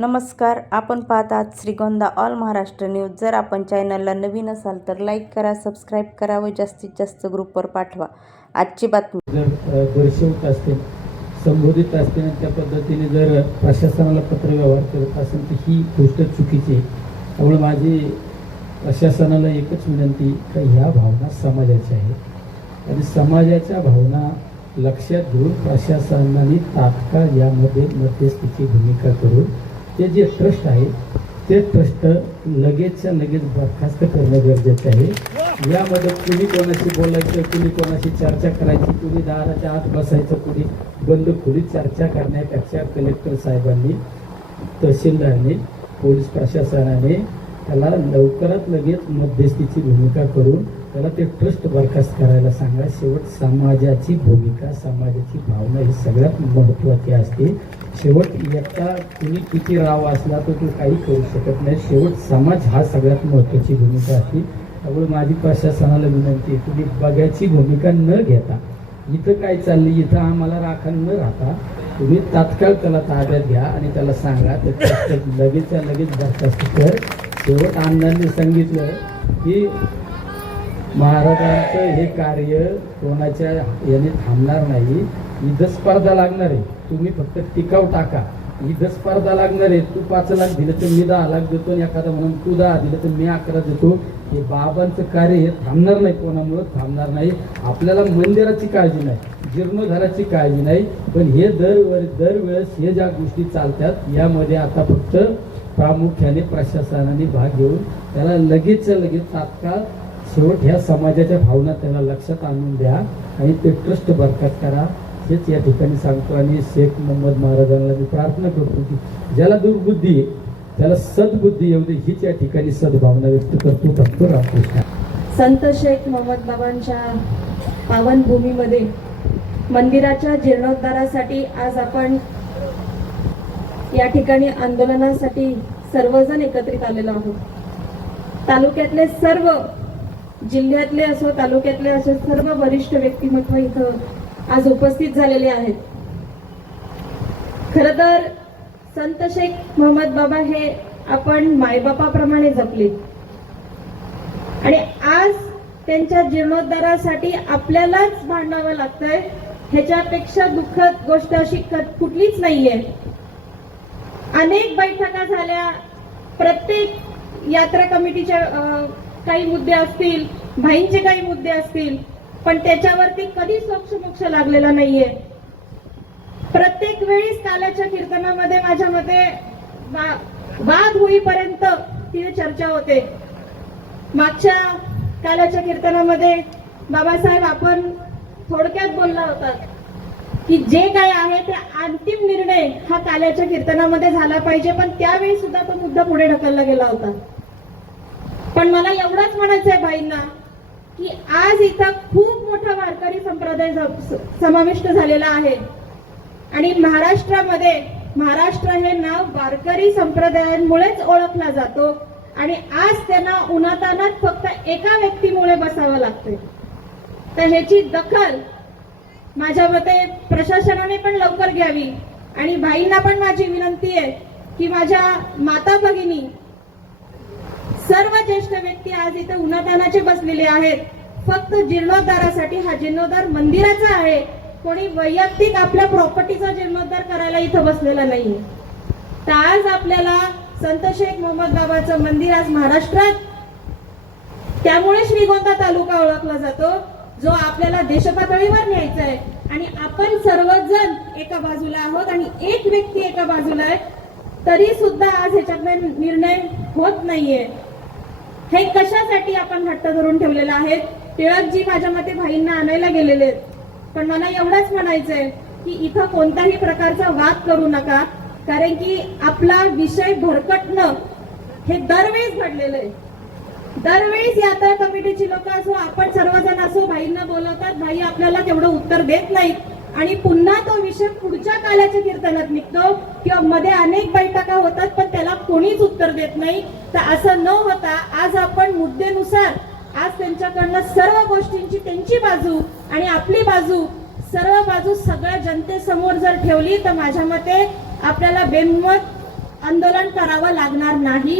नमस्कार आपण पाहत आहात श्रीगोंदा ऑल महाराष्ट्र न्यूज. जर आपण चॅनलला नवीन असाल तर लाईक करा सबस्क्राईब करा व जास्तीत जास्त ग्रुपवर पाठवा. आजची बातमी. जर दर्शवत असतील संबोधित असतील आणि त्या पद्धतीने जर प्रशासनाला पत्रव्यवहार करत असेल तर ही गोष्ट चुकीची आहे. त्यामुळे माझी प्रशासनाला एकच विनंती का ह्या भावना समाजाच्या आहेत. आणि समाजाच्या भावना लक्षात घेऊन प्रशासनाने तात्काळ यामध्ये मध्यस्थीची भूमिका करून ते जे ट्रस्ट आहे ते ट्रस्ट लगेचच्या लगेच बरखास्त करणं गरजेचं आहे. यामध्ये कुणी कोणाशी बोलायचं कुणी कोणाशी चर्चा करायची कुणी दाराच्या आत बसायचं कुणी बंद खोलीत चर्चा करण्यापेक्षा कलेक्टर साहेबांनी तहसीलदारांनी पोलीस प्रशासनाने त्याला लवकरात लगेच मध्यस्थीची भूमिका करून त्याला ते ट्रस्ट बरखास्त करायला सांगा. शेवट समाजाची भूमिका समाजाची भावना ही सगळ्यात महत्त्वाची असते. शेवट याचा कुणी किती राव असला तर तो काही करू शकत नाही. शेवट समाज हा सगळ्यात महत्त्वाची भूमिका असते त्यामुळे माझी प्रशासनाला विनंती आहे तुम्ही बघायची भूमिका न घेता इथं काय चालली इथं आम्हाला राखण न राहता तुम्ही तात्काळ त्याला ताब्यात घ्या आणि त्याला सांगा तर लगेचच्या लगेच बरखास्त कर. शेवट अण्णांनी सांगितलं की महाराजांचं हे कार्य कोणाच्या याने थांबणार नाही. युद्ध स्पर्धा लागणार आहे. तुम्ही फक्त टिकाव टाका. युद्ध स्पर्धा लागणार आहे. तू पाच लाख दिलं तर मी दहा लाख देतो आणि एखादा म्हणून तू दहा दिलं तर मी अकरा देतो. हे बाबांचं कार्य हे थांबणार नाही कोणामुळं थांबणार नाही. आपल्याला मंदिराची काळजी नाही जीर्णोद्धाराची काळजी नाही. पण हे दर दरवेळेस हे ज्या गोष्टी चालतात यामध्ये आता फक्त प्रामुख्याने प्रशासनाने भाग घेऊन त्याला लगेचच्या लगेच तात्काळ शेवट ह्या समाजाच्या भावना त्याला लक्षात आणून द्या आणि ते ट्रस्ट बरकत करा. हेच या ठिकाणी सांगतो आणि शेख मोहम्मद महाराजांना मी प्रार्थना करतो की ज्याला दुर्बुद्धी आहे त्याला सद्बुद्धी येऊ दे हीच या ठिकाणी सद्भावना व्यक्त करतो. भक्त रामकृष्ण. संत शेख मोहम्मद बाबांच्या पावनभूमीमध्ये मंदिराच्या जीर्णोद्धारासाठी आज आपण या ठिकाणी आंदोलनासाठी सर्वजण एकत्रित आलेलो आहोत. तालुक्यातले सर्व जिल्ह्यातले असो तालुक्यातले असो सर्व वरिष्ठ व्यक्तिमत्व इथं आज उपस्थित झालेले आहेत. खर तर संत शेख मोहम्मद बाबा हे आपण मायबापाप्रमाणे जपले. आणि आज त्यांच्या जीर्णोद्धारासाठी आपल्यालाच भांडावं लागतंय ह्याच्यापेक्षा दुःखद गोष्ट अशी कुठलीच नाहीये. अनेक बैठका झाल्या प्रत्येक यात्रा कमिटीच्या अं, काही मुद्दे असतील भाईंचे काही मुद्दे असतील पण त्याच्यावरती कधी मोक्ष लागलेला नाहीये. प्रत्येक वेळीच कालाच्या कीर्तनामध्ये माझ्या मते वाद होईपर्यंत तिथे चर्चा होते. मागच्या कालाच्या कीर्तनामध्ये बाबासाहेब आपण थोडक्यात बोलला होता की जे काय आहे ते अंतिम निर्णय हा काल्याच्या कीर्तनामध्ये झाला पाहिजे पण त्यावेळी सुद्धा तो मुद्दा पुढे ढकलला गेला होता. पण मला एवढंच म्हणायचं आहे बाईंना की आज इथं खूप मोठा वारकरी संप्रदाय समाविष्ट झालेला आहे. आणि महाराष्ट्रामध्ये महाराष्ट्र हे नाव वारकरी संप्रदायांमुळेच ओळखला जातो. आणि आज त्यांना उन्हातानात फक्त एका व्यक्तीमुळे बसावं लागते तर ह्याची दखल माझ्या मते प्रशासनाने पण लवकर घ्यावी. आणि भाईंना पण माझी विनंती आहे की माझ्या माता भगिनी सर्व ज्येष्ठ व्यक्ती आज इथे उन्हातानाचे बसलेले आहेत. फक्त जीर्णोद्धारासाठी हा जीर्णोद्धार मंदिराचा आहे. कोणी वैयक्तिक आपल्या प्रॉपर्टीचा जीर्णोद्धार करायला इथं बसलेला नाही तर आज आपल्याला संत शेख मोहम्मद बाबाचं मंदिर आज महाराष्ट्रात. त्यामुळे श्रीगोंदा तालुका ओळखला जातो. जो आपल्याला देशपातळीवर न्यायचा आहे. आणि आपण सर्वजण एका बाजूला आहोत आणि एक व्यक्ती एका बाजूला आहे. तरी सुद्धा आज ह्याच्यातला निर्णय होत नाहीये. हे कशासाठी आपण हट्ट धरून ठेवलेला आहे टिळकजी माझ्या मते भाईंना आणायला गेलेले आहेत. पण मला एवढंच म्हणायचंय की इथं कोणत्याही प्रकारचा वाद करू नका कारण की आपला विषय भरकटणं हे दरवेळेस घडलेलं आहे. दरवेळेस यात्रा कमिटीची लोक असो आपण सर्वजण असो भाईंना बोलवतात भाई आपल्याला तेवढं उत्तर देत नाहीत. आणि पुन्हा तो विषय पुढच्या कालाच्या कीर्तनात निघतो किंवा मध्ये अनेक बैठका होतात पण त्याला कोणीच उत्तर देत नाही. तर असं न होता आज आपण मुद्देनुसार आज त्यांच्याकडनं सर्व गोष्टींची त्यांची बाजू आणि आपली बाजू सर्व बाजू सगळ्या जनतेसमोर जर ठेवली तर माझ्या मते आपल्याला बेमत आंदोलन करावं लागणार नाही.